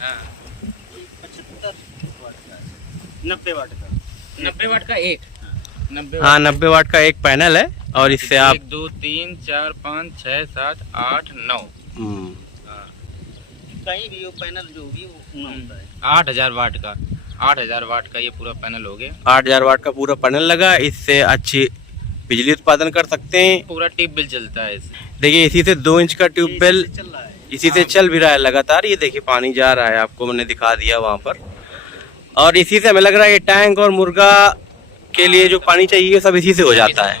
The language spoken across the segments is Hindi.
हाँ 75 वाट का, 90 वाट का, 90 वाट का एक 90 हाँ 90 वाट का एक पैनल है और इससे आप 1 2 3 4 5 6 7 8 9 कहीं भी वो पैनल जो भी वो उतना होता है। 8000 वाट का 8000 वाट का ये पूरा पैनल हो गया। 8000 वाट का पूरा पैनल लगा। इससे अच्छी बिजली उत्पादन कर सकते हैं। पूरा ट्यूब बिल चलता है इससे। देखिए इसी से 2 इंच का ट्यूबवेल चल रहा है। इसी से चल भी रहा है लगातार। ये देखिए पानी जा रहा है, आपको मैंने दिखा दिया वहाँ पर। और इसी से हमें लग रहा है ये टैंक और मुर्गा के लिए जो पानी चाहिए सब इसी से हो जाता है।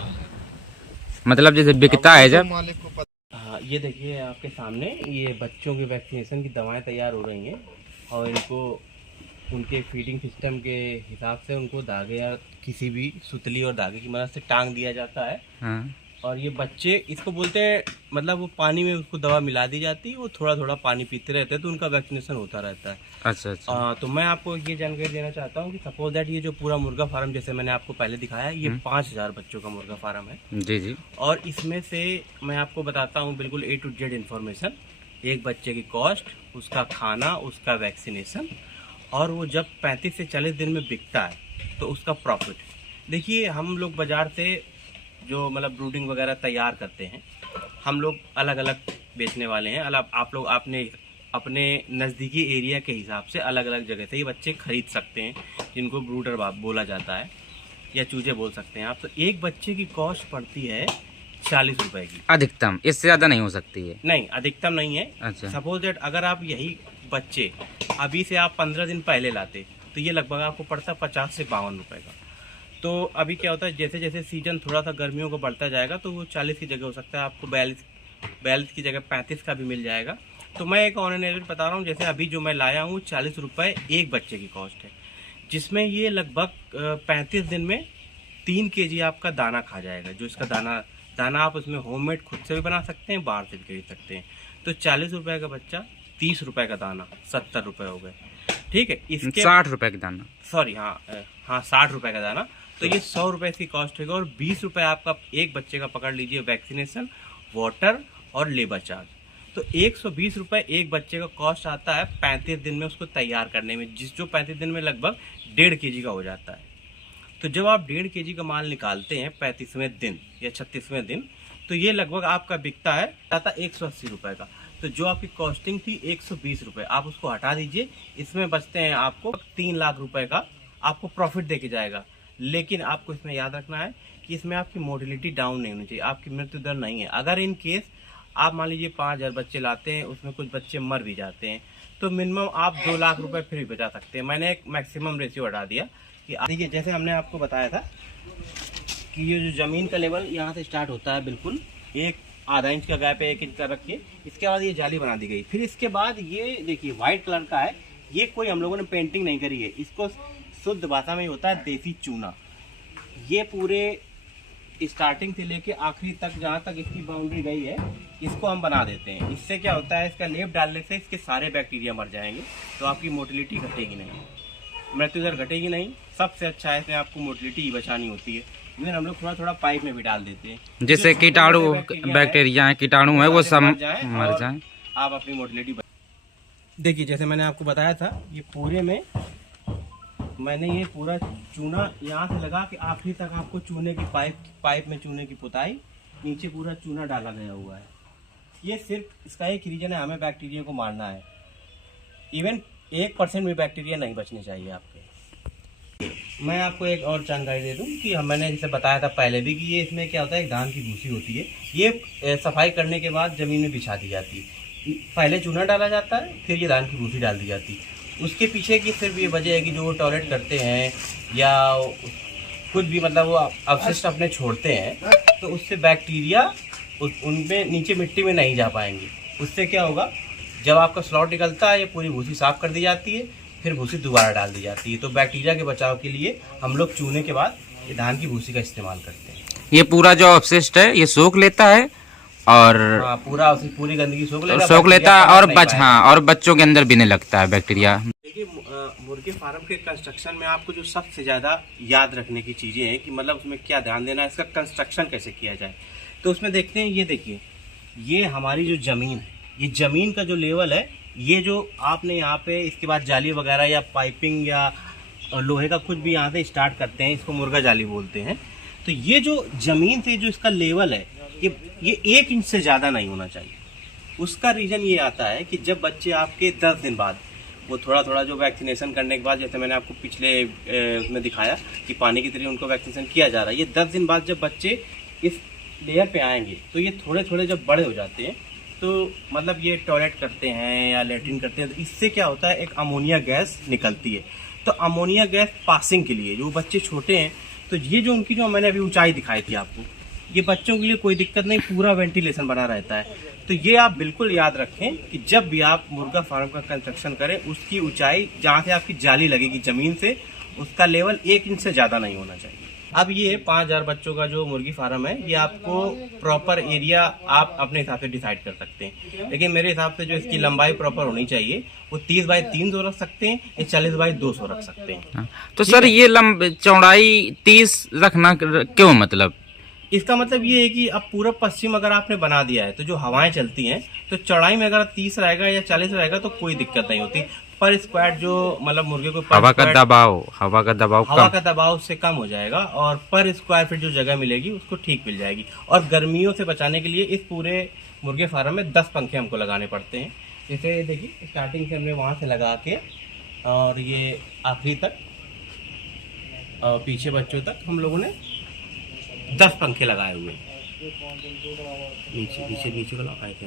मतलब जैसे बिकता है जब। हाँ ये देखिए आपके सामने ये बच्चों के वैक्सीनेशन की दवाएं तैयार हो रही हैं और इनको उनके फीडिंग सिस्टम के हिसाब से उनको धागे या किसी भी सुतली और धागे की मदद से टांग दिया जाता है। हाँ। और ये बच्चे इसको बोलते हैं, मतलब वो पानी में उसको दवा मिला दी जाती है, वो थोड़ा थोड़ा पानी पीते रहते हैं तो उनका वैक्सीनेशन होता रहता है। अच्छा अच्छा। तो मैं आपको ये जानकारी देना चाहता हूँ कि सपोज दैट ये जो पूरा मुर्गा फार्म जैसे मैंने आपको पहले दिखाया ये 5000 बच्चों का मुर्गा फार्म है। जी जी। और इसमें से मैं आपको बताता हूँ बिल्कुल A to Z इन्फॉर्मेशन, एक बच्चे की कॉस्ट, उसका खाना, उसका वैक्सीनेशन, और वो जब 35 से 40 दिन में बिकता है तो उसका प्रॉफिट। देखिए हम लोग बाज़ार से जो मतलब ब्रूडिंग वगैरह तैयार करते हैं, हम लोग अलग अलग बेचने वाले हैं। अलग आप लोग आपने अपने नज़दीकी एरिया के हिसाब से अलग अलग जगह से ये बच्चे खरीद सकते हैं, जिनको ब्रूडर बोला जाता है या चूजे बोल सकते हैं आप। तो एक बच्चे की कॉस्ट पड़ती है 40 रुपए की अधिकतम, इससे ज़्यादा नहीं हो सकती है। नहीं, अधिकतम नहीं है। अच्छा। सपोज दैट अगर आप यही बच्चे अभी से आप 15 दिन पहले लाते तो ये लगभग आपको पड़ता 50 से 52 रुपए का। तो अभी क्या होता है, जैसे जैसे सीजन थोड़ा सा गर्मियों को बढ़ता जाएगा तो वो 40 की जगह हो सकता है आपको 42 की जगह 35 का भी मिल जाएगा। तो मैं एक ऑन एन एवरेज बता रहा हूँ, जैसे अभी जो मैं लाया हूँ 40 रुपये एक बच्चे की कॉस्ट है, जिसमें ये लगभग 35 दिन में 3 kg आपका दाना खा जाएगा। जो इसका दाना आप उसमें होममेड खुद से भी बना सकते हैं, बाहर से भी खरीद सकते हैं। तो 40 रुपये का बच्चा, 30 रुपये का दाना, 70 रुपये हो गए। ठीक है, इसके 60 रुपए का दाना, सॉरी हाँ 60 रुपये का दाना। तो ये 100 रुपये इसकी कॉस्ट होगा और 20 रुपये आपका एक बच्चे का पकड़ लीजिए वैक्सीनेशन, वाटर और लेबर चार्ज। तो 120 रुपये एक बच्चे का कॉस्ट आता है 35 दिन में उसको तैयार करने में, जो 35 दिन में लगभग 1.5 kg का हो जाता है। तो जब आप 1.5 kg का माल निकालते हैं 35वें दिन या 36वें दिन, तो ये लगभग आपका बिकता है 180 रुपये का। तो जो आपकी कॉस्टिंग थी 120 रुपये, आप उसको हटा दीजिए, इसमें बचते हैं आपको 3 लाख रुपए का आपको प्रॉफिट देके जाएगा। लेकिन आपको इसमें याद रखना है कि इसमें आपकी मोर्टेलिटी डाउन नहीं होनी चाहिए, आपकी मृत्यु दर नहीं है। अगर इन केस आप मान लीजिए 5000 बच्चे लाते हैं, उसमें कुछ बच्चे मर भी जाते हैं, तो मिनिमम आप 2 लाख रुपए फिर भी बचा सकते हैं। मैंने एक मैक्सिमम रेशियो हटा दिया कि देखिए जैसे हमने आपको बताया था कि ये जो ज़मीन का लेवल यहाँ से स्टार्ट होता है, बिल्कुल एक आधा इंच का गैप है, 1 इंच का रख के, इसके बाद ये जाली बना दी गई। फिर इसके बाद ये देखिए वाइट कलर का है, ये कोई हम लोगों ने पेंटिंग नहीं करी है, इसको शुद्ध भाषा में होता है देसी चूना। ये पूरे स्टार्टिंग से लेके आखिरी तक जहाँ तक इसकी बाउंड्री गई है, इसको हम बना देते हैं। इससे क्या होता है, इसका लेप डालने से इसके सारे बैक्टीरिया मर जाएंगे, तो आपकी मोर्टेलिटी घटेगी नहीं, मृत्यु दर घटेगी नहीं। सबसे अच्छा है, इसमें आपको मोर्टेलिटी ही बचानी होती है। इवन हम लोग थोड़ा थोड़ा पाइप में भी डाल देते हैं, जैसे कीटाणु बैक्टीरिया है, कीटाणु है, वो सब मर जाए, आप अपनी मोर्टेलिटी। देखिए जैसे मैंने आपको बताया था, ये पूरे में मैंने ये पूरा चूना यहाँ से लगा के आखिरी तक आपको चूने की पाइप में चूने की पुताई, नीचे पूरा चूना डाला गया हुआ है। ये सिर्फ इसका एक रीजन है, हमें बैक्टीरिया को मारना है। इवन 1% भी बैक्टीरिया नहीं बचने चाहिए आपके। मैं आपको एक और जानकारी दे दूं कि मैंने जैसे बताया था पहले भी कि ये इसमें क्या होता है, एक धान की भूसी होती है, ये सफाई करने के बाद ज़मीन में बिछा दी जाती है। पहले चूना डाला जाता है, फिर ये धान की भूसी डाल दी जाती है। उसके पीछे की सिर्फ ये वजह है कि जो वो टॉयलेट करते हैं या कुछ भी मतलब वो अवशिष्ट अपने छोड़ते हैं, तो उससे बैक्टीरिया उनमें नीचे मिट्टी में नहीं जा पाएंगे। उससे क्या होगा, जब आपका स्लॉट निकलता है, ये पूरी भूसी साफ कर दी जाती है, फिर भूसी दोबारा डाल दी जाती है। तो बैक्टीरिया के बचाव के लिए हम लोग चूने के बाद ये धान की भूसी का इस्तेमाल करते हैं। ये पूरा जो अवशिष्ट है ये सोख लेता है और पूरी गंदगी सोख लेता है और बच्चों के अंदर भी नहीं लगता है बैक्टीरिया। देखिए मुर्गी फार्म के कंस्ट्रक्शन में आपको जो सबसे ज़्यादा याद रखने की चीज़ें हैं कि मतलब उसमें क्या ध्यान देना है, इसका कंस्ट्रक्शन कैसे किया जाए, तो उसमें देखते हैं। ये देखिए, ये हमारी जो ज़मीन है, ये ज़मीन का जो लेवल है ये जो आपने यहाँ पे इसके बाद जाली वगैरह या पाइपिंग या लोहे का कुछ भी यहाँ से स्टार्ट करते हैं, इसको मुर्गा जाली बोलते हैं। तो ये जो ज़मीन से जो इसका लेवल है ये 1 इंच से ज़्यादा नहीं होना चाहिए। उसका रीज़न ये आता है कि जब बच्चे आपके 10 दिन बाद वो थोड़ा थोड़ा जो वैक्सीनेशन करने के बाद, जैसे मैंने आपको पिछले उसमें दिखाया कि पानी की तरह उनको वैक्सीनेशन किया जा रहा है, ये 10 दिन बाद जब बच्चे इस लेयर पे आएंगे तो ये थोड़े थोड़े जब बड़े हो जाते हैं तो मतलब ये टॉयलेट करते हैं या लेटरिन करते हैं, तो इससे क्या होता है एक अमोनिया गैस निकलती है। तो अमोनिया गैस पासिंग के लिए जो बच्चे छोटे हैं, तो ये जो उनकी जो मैंने अभी ऊंचाई दिखाई थी आपको, ये बच्चों के लिए कोई दिक्कत नहीं, पूरा वेंटिलेशन बना रहता है। तो ये आप बिल्कुल याद रखें कि जब भी आप मुर्गा फार्म का कंस्ट्रक्शन करें, उसकी ऊंचाई जहाँ से आपकी जाली लगेगी ज़मीन से, उसका लेवल 1 इंच से ज़्यादा नहीं होना चाहिए। अब ये 5000 बच्चों का जो मुर्गी फार्म है, ये आपको प्रॉपर एरिया आप अपने हिसाब से डिसाइड कर सकते हैं, लेकिन मेरे हिसाब से जो इसकी लंबाई प्रॉपर होनी चाहिए वो 30 बाई 300 रख सकते हैं या 40 बाई 200 रख सकते हैं। तो सर ये चौड़ाई 30 रखना क्यों, मतलब? इसका मतलब ये है कि अब पूर्व पश्चिम अगर आपने बना दिया है तो जो हवाएं चलती हैं, तो चौड़ाई में अगर 30 रहेगा या 40 रहेगा तो कोई दिक्कत नहीं होती। पर स्क्वायर जो मतलब मुर्गे को हवा का दबाव से कम हो जाएगा और पर स्क्वायर फीट जो जगह मिलेगी उसको ठीक मिल जाएगी। और गर्मियों से बचाने के लिए इस पूरे मुर्गे फार्म में 10 पंखे हमको लगाने पड़ते हैं। जैसे देखिए स्टार्टिंग से हमने वहाँ से लगा के और ये आखिरी तक और पीछे बच्चों तक हम लोगों ने 10 पंखे लगाए हुए हैं। नीचे नीचे नीचे को लगाए थे।